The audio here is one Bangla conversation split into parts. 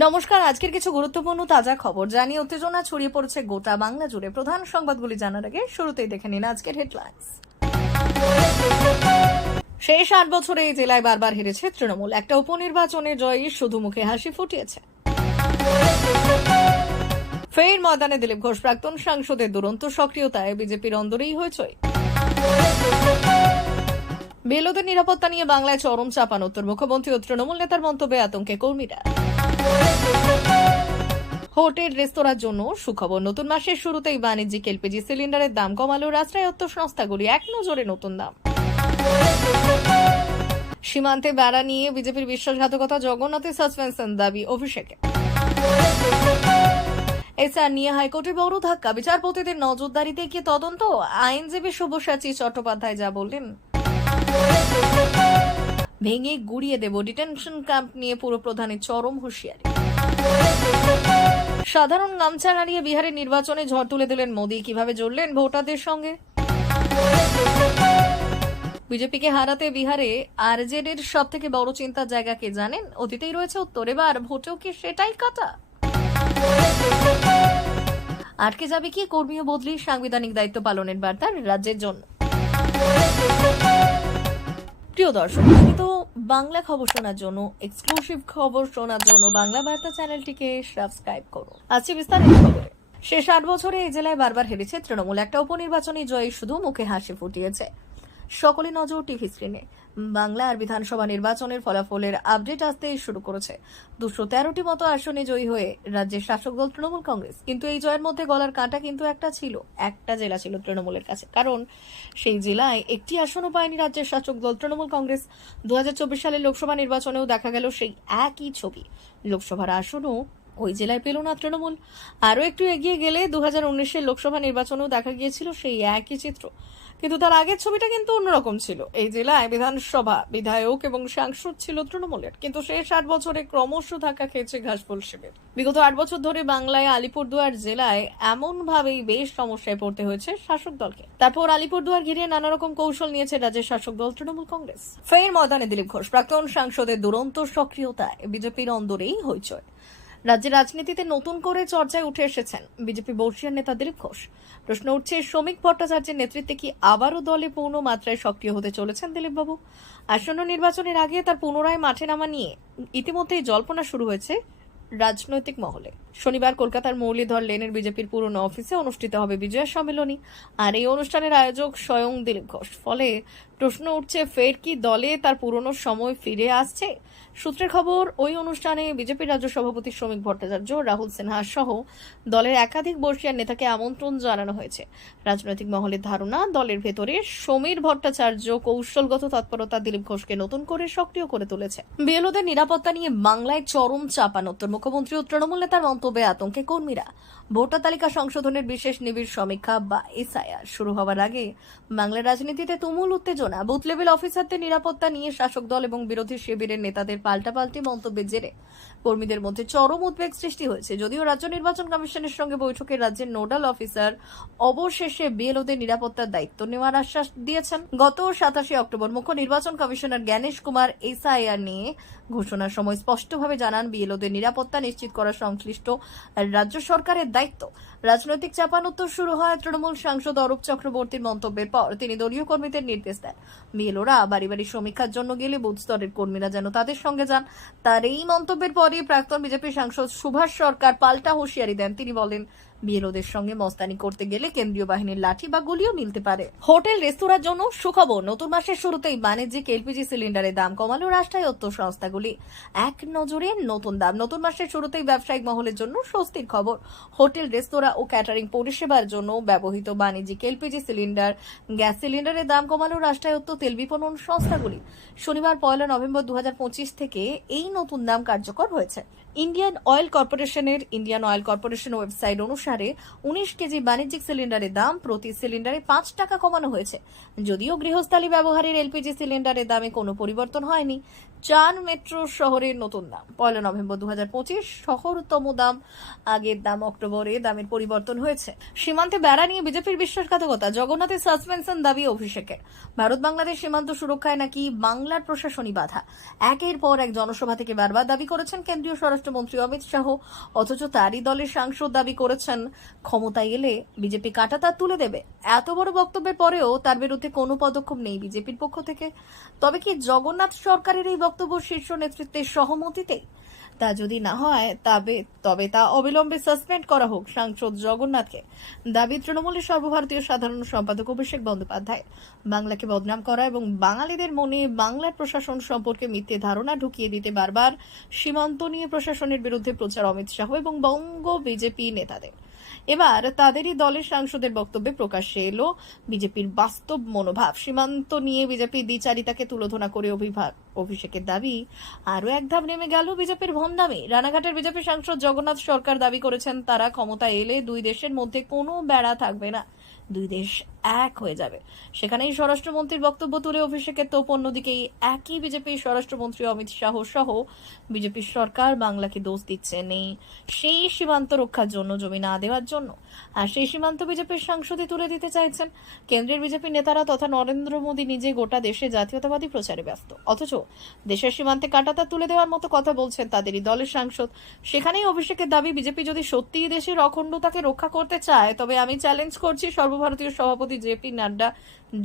নমস্কার, আজকের কিছু গুরুত্বপূর্ণ তাজা খবর। জানিয়ে উত্তেজনা ছড়িয়ে পড়েছে গোটা বাংলা জুড়ে। প্রধান সংবাদগুলি জানার আগে শুরুতেই দেখে নিন আজকের হেডলাইন্স শেষ আট বছরে এই জেলায় বারবার হেরেছে তৃণমূল। একটা উপনির্বাচনে জয়ী শুধু মুখে হাসি ফুটিয়েছে। ফের ময়দানে দিলীপ ঘোষ, প্রাক্তন সাংসদের দুরন্ত সক্রিয়তায় বিজেপির অন্দরেই হয়েছই বেলোদের নিরাপত্তা নিয়ে বাংলায় চরম চাপান উত্তর। মুখ্যমন্ত্রী ও তৃণমূল নেতার মন্তব্যে আতঙ্কে কর্মীরা। হোটেল রেস্তোরাঁর জন্য সুখবর। নতুন মাসের শুরুতেই বাণিজ্যিক এলপিজি সিলিন্ডারের দাম কমালো রাষ্ট্রায়ত্ত সংস্থাগুলি এক নজরে নতুন দাম। সীমান্তে বেড়া নিয়ে বিজেপির বিশ্বাসঘাতকতা, জগন্নাথের সাসপেনশন দাবি অভিষেকে। এসআর নিয়ে হাইকোর্টে বড় ধাক্কা। বিচারপতিদের নজরদারিতে গিয়ে তদন্ত। আইনজীবী শুভসাচী চট্টোপাধ্যায় যা বললেন। ভেঙে গুড়িয়ে দেব ডিটেনশন ক্যাম্প নিয়ে পুরো প্রধানের চরম হুঁশিয়ারি। সাধারণ গামছা নাড়িয়ে বিহারের নির্বাচনে ঝড় তুলে দিলেন মোদী। কীভাবে জড়লেন ভোটারদের সঙ্গে? বিজেপিকে হারাতে বিহারে আরজেড এর সব থেকে বড় চিন্তার জায়গা কে জানেন? অতীতেই রয়েছে উত্তর। এবার ভোটেও কি সেটাই কাটা? আটকে যাবে কি কর্মীয় বদলি সাংবিধানিক দায়িত্ব পালনের বার্তা রাজ্যের জন্য? প্রিয় দর্শক তো বাংলা খবর শোনার জন্য এক্সক্লুসিভ খবর শোনার জন্য বাংলা বার্তা চ্যানেলটিকে সাবস্ক্রাইব করুন। আজকে বিস্তারিত খবরে। শেষ আট বছরে এই জেলায় বারবার হেরেছে তৃণমূল। একটা উপনির্বাচনী জয়ী শুধু মুখে হাসি ফুটিয়েছে। সকলে নজর টিভি স্ক্রিনে বাংলা আর বিধানসভা নির্বাচনের ফলাফলের আপডেট আসতে শুরু করেছে। দুশো তেরোটি মতো আসনে জয়ী হয়ে রাজ্যের শাসক দল তৃণমূল কংগ্রেস। কিন্তু এই জয়ের মধ্যে গলার কাঁটা কিন্তু একটা ছিল, একটা জেলা ছিল তৃণমূলের কাছে। কারণ সেই জেলায় একটি আসনও পায়নি রাজ্যের শাসক দল তৃণমূল কংগ্রেস। দু হাজার চব্বিশ সালের লোকসভা নির্বাচনেও দেখা গেল সেই একই ছবি। লোকসভার আসনও ওই জেলায় পেল না তৃণমূল। আরও একটু এগিয়ে গেলে দু হাজার লোকসভা নির্বাচনেও দেখা গিয়েছিল সেই একই চিত্র। কিন্তু তার আগের ছবিটা কিন্তু অন্যরকম ছিল। এই জেলায় বিধানসভা, বিধায়ক এবং সাংসদ ছিল তৃণমূলের। কিন্তু শেষ আট বছরে ক্রমশ ধাক্কা খেয়েছে ঘাসফুল শিবির। বিগত আট বছর ধরে বাংলায় আলিপুরদুয়ার জেলায় এমন ভাবেই বেশ সমস্যায় পড়তে হয়েছে শাসক দলকে। তারপর আলিপুরদুয়ার ঘিরে নানা রকম কৌশল নিয়েছে রাজ্যের শাসক দল তৃণমূল কংগ্রেস। ফের ময়দানে দিলীপ ঘোষ, প্রাক্তন সাংসদের দুরন্ত সক্রিয়তায়। বিজেপির অন্দরেই হইচয় রাজ্যের রাজনীতিতে নতুন করে চর্চায় উঠে এসেছেন বিজেপি বর্ষিয়ার নেতা দিলীপ ঘোষ। প্রশ্ন উঠছে, শ্রমিক ভট্টাচার্যের নেতৃত্বে কি আবারও দলে পূর্ণ মাত্রায় সক্রিয় হতে চলেছেন দিলীপবাবু? আসন্ন নির্বাচনের আগে তার পুনরায় মাঠে নামা নিয়ে ইতিমধ্যেই জল্পনা শুরু হয়েছে রাজনৈতিক মহলে। শনিবার কলকাতার মৌলিধর লেনের বিজেপির পুরনো অফিসে অনুষ্ঠিত হবে বিজয়া সম্মেলনী। আর এই অনুষ্ঠানের আয়োজক স্বয়ং দিলীপ ঘোষ। ফলে প্রশ্ন উঠছে, ফের কি দলে তার পুরনো সময় ফিরে আসছে? সূত্রের খবর, ওই অনুষ্ঠানে বিজেপি রাজ্য সভাপতি শ্রমিক ভট্টাচার্য, রাহুল সিনহা সহ দলের একাধিক বর্ষিয়ার নেতাকে আমন্ত্রণ জানানো হয়েছে। রাজনৈতিক মহলের ধারণা, দলের ভেতরে সমীর ভট্টাচার্য কৌশলগত তৎপরতা দিলীপ ঘোষকে নতুন করে সক্রিয় করে তুলেছে। বিএলওদের নিরাপত্তা নিয়ে বাংলায় চরম চাপান, উত্তর মুখ্যমন্ত্রী ও তৃণমূল নেতার মন্তব্যে আতঙ্কে কর্মীরা। ভোটার তালিকা সংশোধনের বিশেষ নিবিড় সমীক্ষা বা এসআইআর শুরু হওয়ার আগে বাংলার রাজনীতিতে তুমুল উত্তেজনা। বুথ লেভেল অফিসারদের নিরাপত্তা নিয়ে শাসক দল এবং বিরোধী শিবিরের নেতাদের পাল্টাপাল্টি মন্তব্যের জেরে কর্মীদের মধ্যে চরম উদ্বেগ সৃষ্টি হয়েছে। যদিও রাজ্য নির্বাচন কমিশনের সঙ্গে বৈঠকে রাজ্যের নোডাল অফিসার অবশেষে বিএলওদের নিরাপত্তার দায়িত্ব নেওয়ার আশ্বাস দিয়েছেন। গত সাতাশে অক্টোবর মুখ্য নির্বাচন কমিশনার জ্ঞানেশ কুমার এসআইআর নিয়ে ঘোষণার সময় স্পষ্টভাবে জানান, বিএলওদের নিরাপত্তা নিশ্চিত করা সংশ্লিষ্ট রাজ্য সরকারের দায়িত্ব। রাজনৈতিক চাপানোত্তর শুরু হয় তৃণমূল সাংসদ অরূপ চক্রবর্তীর মন্তব্যের পর। তিনি দলীয় কর্মীদের নির্দেশ দেন। মেলোরা বাড়ি বাড়ি সমীক্ষার জন্য গেলে বুথ স্তরের কর্মীরা যেন তাদের সঙ্গে যান। তার এই মন্তব্যের পরই প্রাক্তন বিজেপি সাংসদ সুভাষ সরকার পাল্টা হুঁশিয়ারি দেন। তিনি বলেন বিএলওদের সঙ্গে মস্তানি করতে গেলে কেন্দ্রীয় বাহিনীর লাঠি বা গুলিও মিলতে পারে। হোটেল রেস্তোরাঁর জন্য সুখবর, নতুন মাসের শুরুতেই বাণিজ্যিক এলপিজি সিলিন্ডারের দাম কমালো রাষ্ট্রায়ত্ত সংস্থাগুলি। এক নজরে নতুন দাম, নতুন মাসের শুরুতেই ব্যবসায়িক মহলের জন্য স্বস্তির খবর। হোটেল, রেস্তোরাঁ ও ক্যাটারিং পরিষেবার জন্য ব্যবহৃত বাণিজ্যিক এলপিজি সিলিন্ডার, গ্যাস সিলিন্ডারের দাম কমালো রাষ্ট্রায়ত্ত তেল বিপণন সংস্থাগুলি। শনিবার পয়লা নভেম্বর দু হাজার পঁচিশ থেকে এই নতুন দাম কার্যকর হয়েছে। ইন্ডিয়ান অয়েল কর্পোরেশনের, ইন্ডিয়ান অয়েল কর্পোরেশন ওয়েবসাইট অনুসারে অনুসারে উনিশ কেজি বাণিজ্যিক সিলিন্ডারের দাম প্রতি সিলিন্ডারে পাঁচ টাকা কমানো হয়েছে। যদিও গৃহস্থালী ব্যবহারের এলপিজি সিলিন্ডারের দামে কোনো পরিবর্তন হয়নি। চান মেট্রো শহরের নতুন দাম। পয়লা নভেম্বর দু হাজার পঁচিশ শহরতম দাম। আগের দাম অক্টোবরে দামের পরিবর্তন হয়েছে। সীমান্তে বেড়া নিয়ে বিজেপির বিশ্বাসঘাতকতা, জগন্নাথের সাসপেনশন দাবি অভিষেকের। ভারত বাংলাদেশ সীমান্ত সুরক্ষায় নাকি বাংলার প্রশাসনী বাধা। একের পর এক জনসভা থেকে বারবার দাবি করেছেন কেন্দ্রীয় স্বরাষ্ট্রমন্ত্রী অমিত শাহ। অথচ তারই দলের সাংসদ দাবি করেছেন ক্ষমতায় এলে বিজেপি কাটাতার তুলে দেবে। এত বড় বক্তব্যের পরেও তার বিরুদ্ধে কোনো পদক্ষেপ নেই বিজেপির পক্ষ থেকে। তবে কি জগন্নাথ সরকারের এই বক্তব্য শীর্ষ নেতৃত্বের সহমতিতে? তা যদি না হয়, তবে তবে তা অবিলম্বে সাসপেন্ড করা হোক সাংসদ জগন্নাথকে। দাবি তৃণমূলের সর্বভারতীয় সাধারণ সম্পাদক অভিষেক বন্দ্যোপাধ্যায়। বাংলাকে বদনাম করা এবং বাঙালিদের মনে বাংলার প্রশাসন সম্পর্কে মিথ্যে ধারণা ঢুকিয়ে দিতে বারবার সীমান্ত নিয়ে প্রশাসনের বিরুদ্ধে প্রচার অমিত শাহ এবং বঙ্গ বিজেপি নেতাদের। এবার তাদেরই দলের সাংসদের বক্তব্যে প্রকাশ্যে এলো বিজেপির বাস্তব মনোভাব। সীমান্ত নিয়ে বিজেপির দ্বিচারিতাকে তুলোধনা করে অভিভাব অভিষেকের দাবি, আরও এক ধাপ নেমে গেল বিজেপির ভন্ডামি রানাঘাটের বিজেপি সাংসদ জগন্নাথ সরকার দাবি করেছেন, তারা ক্ষমতা এলে দুই দেশের মধ্যে কোনো বেড়া থাকবে না। দুই দেশ এক হয়ে যাবে। সেখানেই স্বরাষ্ট্রমন্ত্রীর বক্তব্য তুলে অভিষেকের তোপ অন্যদিকে একই বিজেপির স্বরাষ্ট্রমন্ত্রী অমিত শাহ সহ বিজেপির সরকার বাংলাকে দোষ দিচ্ছে নেই সেই সীমান্ত রক্ষার জন্য, জমি না দেওয়ার জন্য। আর সেই সীমান্ত বিজেপির সাংসদই তুলে দিতে চাইছেন। কেন্দ্রের বিজেপি নেতারা তথা নরেন্দ্র মোদী নিজে গোটা দেশে জাতীয়তাবাদী প্রচারে ব্যস্ত। অথচ দেশের সীমান্তে কাটাতা তুলে দেওয়ার মতো কথা বলছেন তাদেরই দলের সাংসদ। সেখানেই অভিষেকের দাবি, বিজেপি যদি সত্যিই দেশের অখণ্ডতাকে রক্ষা করতে চায়, তবে আমি চ্যালেঞ্জ করছি সর্বভারতীয় সভাপতি জেপি নাড্ডা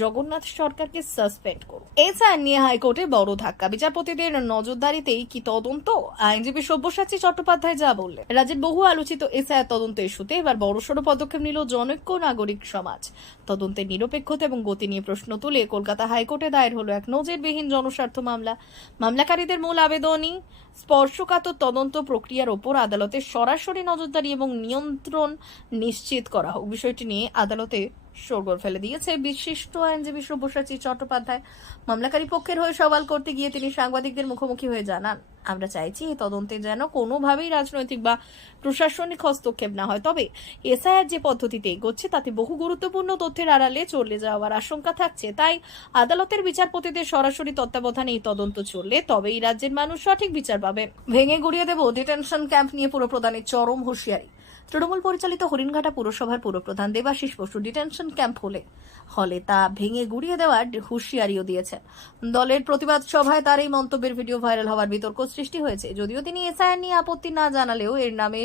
জগন্নাথ সরকারকে সাসপেন্ড করুন এছাড়া নিয়ে হাইকোর্টে বড় ধাক্কা। বিচারপতিদের নজরদারিতেই কি তদন্ত? আইনজীবী সব্যসাচী চট্টোপাধ্যায় যা বললেন। রাজ্যের বহু আলোচিত এসআইআর তদন্ত ইস্যুতে এবার বড়সড় পদক্ষেপ নিল জনৈক্য নাগরিক সমাজ। তদন্তের নিরপেক্ষতা এবং গতি নিয়ে প্রশ্ন তুলে কলকাতা হাইকোর্টে দায়ের হলো এক নজিরবিহীন জনস্বার্থ মামলা। মামলাকারীদের মূল আবেদনই স্পর্শকাতর তদন্ত প্রক্রিয়ার ওপর আদালতের সরাসরি নজরদারি এবং নিয়ন্ত্রণ নিশ্চিত করা হোক। বিষয়টি নিয়ে আদালতে শোরগোল ফেলে দিয়েছে বিশিষ্ট আইনজীবী সব্যসাচী চট্টোপাধ্যায়। মামলাকারী পক্ষের হয়ে সওয়াল করতে গিয়ে তিনি সাংবাদিকদের মুখোমুখি হয়ে জানান। আমরা চাইছি এই তদন্তে যেন কোনোভাবেই রাজনৈতিক বা প্রশাসনিক হস্তক্ষেপ না হয়। তবে এসআইআর যে পদ্ধতিতে এগোচ্ছে, তাতে বহু গুরুত্বপূর্ণ তথ্যের আড়ালে চলে যাওয়ার আশঙ্কা থাকছে। তাই আদালতের বিচারপতিদের সরাসরি তত্ত্বাবধানে এই তদন্ত চললে তবেই রাজ্যের মানুষ সঠিক বিচার পাবে। ভেঙে গুড়িয়ে দেব ডিটেনশন ক্যাম্প নিয়ে পুরো প্রদানের চরম হুঁশিয়ারি। তৃণমূল পরিচালিত হরিণঘাটা পুরসভার পুরপ্রধান দেবাশিস বসু ডিটেনশন ক্যাম্প হলে হলে তা ভেঙে গুড়িয়ে দেওয়ার হুঁশিয়ারিও দিয়েছেন। দলের প্রতিবাদ সভায় তার এই মন্তব্যের ভিডিও ভাইরাল হওয়ার বিতর্ক সৃষ্টি হয়েছে। যদিও তিনি এসআইআর নিয়ে আপত্তি না জানালেও এর নামে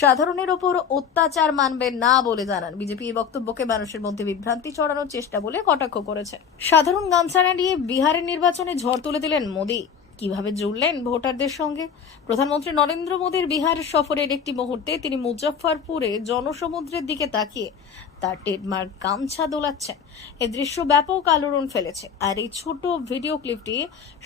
সাধারণের ওপর অত্যাচার মানবেন না বলে জানান। বিজেপি এই বক্তব্যকে মানুষের মধ্যে বিভ্রান্তি ছড়ানোর চেষ্টা বলে কটাক্ষ করেছে। সাধারণ গামছা নিয়ে বিহারের নির্বাচনে ঝড় তুলে দিলেন মোদী। কীভাবে জুড়লেন ভোটারদের সঙ্গে? প্রধানমন্ত্রী নরেন্দ্র মোদীর বিহার সফরের একটি মুহূর্তে তিনি মুজফ্ফরপুরে জনসমুদ্রের দিকে তাকিয়ে তার ট্রেডমার্ক গামছা দোলাচ্ছেন। এ দৃশ্য ব্যাপক আলোড়ন ফেলেছে আর এই ছোট ভিডিও ক্লিপটি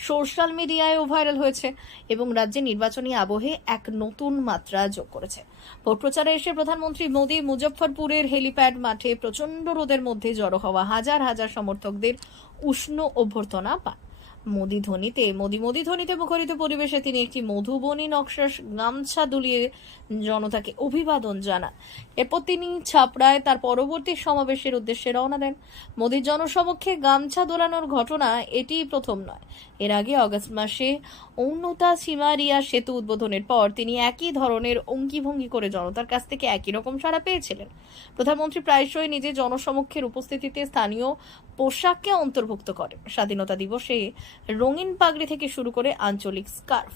সোশ্যাল মিডিয়ায়ও ভাইরাল হয়েছে এবং রাজ্যে নির্বাচনী আবহে এক নতুন মাত্রা যোগ করেছে। ভোট প্রচারে এসে প্রধানমন্ত্রী মোদী মুজফ্ফরপুরের হেলিপ্যাড মাঠে প্রচণ্ড রোদের মধ্যে জড়ো হওয়া হাজার হাজার সমর্থকদের উষ্ণ অভ্যর্থনা পান। মোদি ধ্বনিতে, মোদি মোদি ধ্বনিতে মুখরিত পরিবেশে তিনি একটি মধুবনী নকশার গামছা দুলিয়ে জনতাকে অভিবাদন জানান। এরপর তিনি ছাপড়ায় তার পরবর্তী সমাবেশের উদ্দেশ্যে রওনা দেন। মোদির জনসমক্ষে গামছা দোলানোর ঘটনা এটি প্রথম নয়। এর আগে অগস্ট মাসে উন্নতা সীমারিয়া সেতু উদ্বোধনের পর তিনি একই ধরনের অঙ্গিভঙ্গি করে জনতার কাছ থেকে একই রকম সাড়া পেয়েছিলেন। প্রধানমন্ত্রী প্রায়শই নিজে জনসমক্ষের উপস্থিতিতে স্থানীয় পোশাককে অন্তর্ভুক্ত করেন। স্বাধীনতা দিবসে রঙিন পাগড়ি থেকে শুরু করে আঞ্চলিক স্কার্ফ।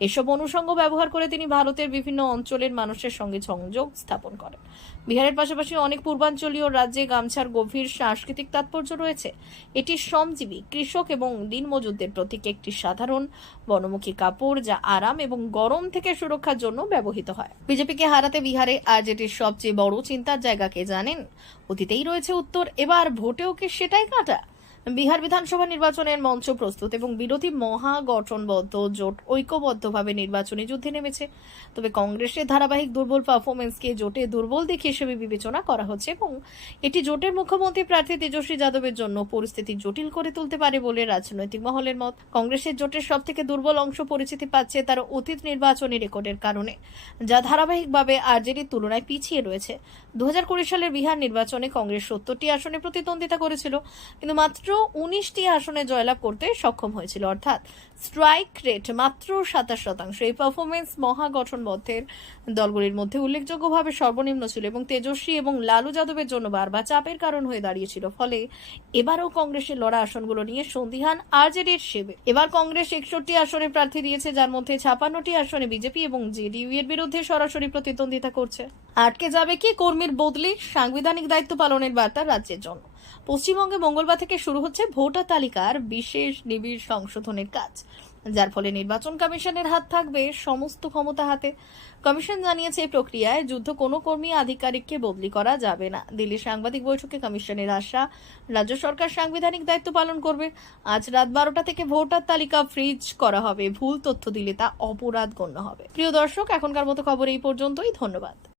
এসব অনুষঙ্গ ব্যবহার করে তিনি ভারতের বিভিন্ন অঞ্চলের মানুষের সঙ্গে সংযোগ স্থাপন করেন। বিহারের পাশাপাশি অনেক পূর্বাঞ্চলীয় রাজ্যে গামছার গভীর সাংস্কৃতিক তাৎপর্য রয়েছে। এটি শ্রমজীবী, কৃষক এবং দিনমজুরদের প্রতীক একটি সাধারণ বনমুখী কাপড় যা আরাম এবং গরম থেকে সুরক্ষার জন্য ব্যবহৃত হয়। বিজেপিকে হারাতে বিহারে আর যেটির সবচেয়ে বড় চিন্তার জায়গাকে জানেন? অতীতেই রয়েছে উত্তর, এবার ভোটেও কি সেটাই কাটা? বিহার বিধানসভা নির্বাচনের মঞ্চ প্রস্তুত এবং বিরোধী মহাগঠনবদ্ধ জোট ঐক্যবদ্ধভাবে নির্বাচনী যুদ্ধে নেমেছে। তবে কংগ্রেসের ধারাবাহিক দুর্বল পারফরমেন্সকে জোটে দুর্বল দিক হিসেবে বিবেচনা করা হচ্ছে এবং এটি জোটের মুখ্যমন্ত্রী প্রার্থী তেজস্বী যাদবের জন্য পরিস্থিতি জটিল করে তুলতে পারে বলে রাজনৈতিক মহলের মত। কংগ্রেসের জোটের সব থেকে দুর্বল অংশ পরিচিতি পাচ্ছে তার অতীত নির্বাচনী রেকর্ডের কারণে, যা ধারাবাহিকভাবে আরজেডির তুলনায় পিছিয়ে রয়েছে। দু হাজার কুড়ি সালের বিহার নির্বাচনে কংগ্রেস সত্তরটি আসনে প্রতিদ্বন্দ্বিতা করেছিল, কিন্তু মাত্র উনিশটি আসনে জয়লাভ করতে সক্ষম হয়েছিল, অর্থাৎ স্ট্রাইক রেট মাত্র সাতাশ শতাংশ। এই পারফরমেন্স মহাগঠনবদ্ধের দলগুলির মধ্যে উল্লেখযোগ্যভাবে সর্বনিম্ন ছিল এবং তেজস্বী এবং লালু যাদবের জন্য বারবার চাপের কারণ হয়ে দাঁড়িয়েছিল। ফলে এবারও কংগ্রেসের লড়া আসনগুলো নিয়ে সন্দিহান আরজেডির সেবে। এবার কংগ্রেস একষট্টি আসনে প্রার্থী দিয়েছে, যার মধ্যে ছাপান্নটি আসনে বিজেপি এবং জেডিইউ এর বিরুদ্ধে সরাসরি প্রতিদ্বন্দ্বিতা করছে। আটকে যাবে কি কর্মীর বদলি? সাংবিধানিক দায়িত্ব পালনের বার্তা রাজ্যের জন্য। পশ্চিমবঙ্গে মঙ্গলবার থেকে শুরু হচ্ছে ভোটার তালিকার বিশেষ নিবিড় সংশোধনের কাজ। যার ফলে নির্বাচন কমিশনের হাত থাকবে সমস্ত ক্ষমতা হাতে। কমিশন জানিয়েছে প্রক্রিয়ায় যুদ্ধ কোনো কর্মী আধিকারিককে বদলি করা যাবে না। দিল্লির সাংবাদিক বৈঠকে কমিশনের আশা, রাজ্য সরকার সাংবিধানিক দায়িত্ব পালন করবে। আজ রাত বারোটা থেকে ভোটার তালিকা ফ্রিজ করা হবে। ভুল তথ্য দিলে তা অপরাধ গণ্য হবে। প্রিয় দর্শক, এখনকার মতো খবর এই পর্যন্তই। ধন্যবাদ।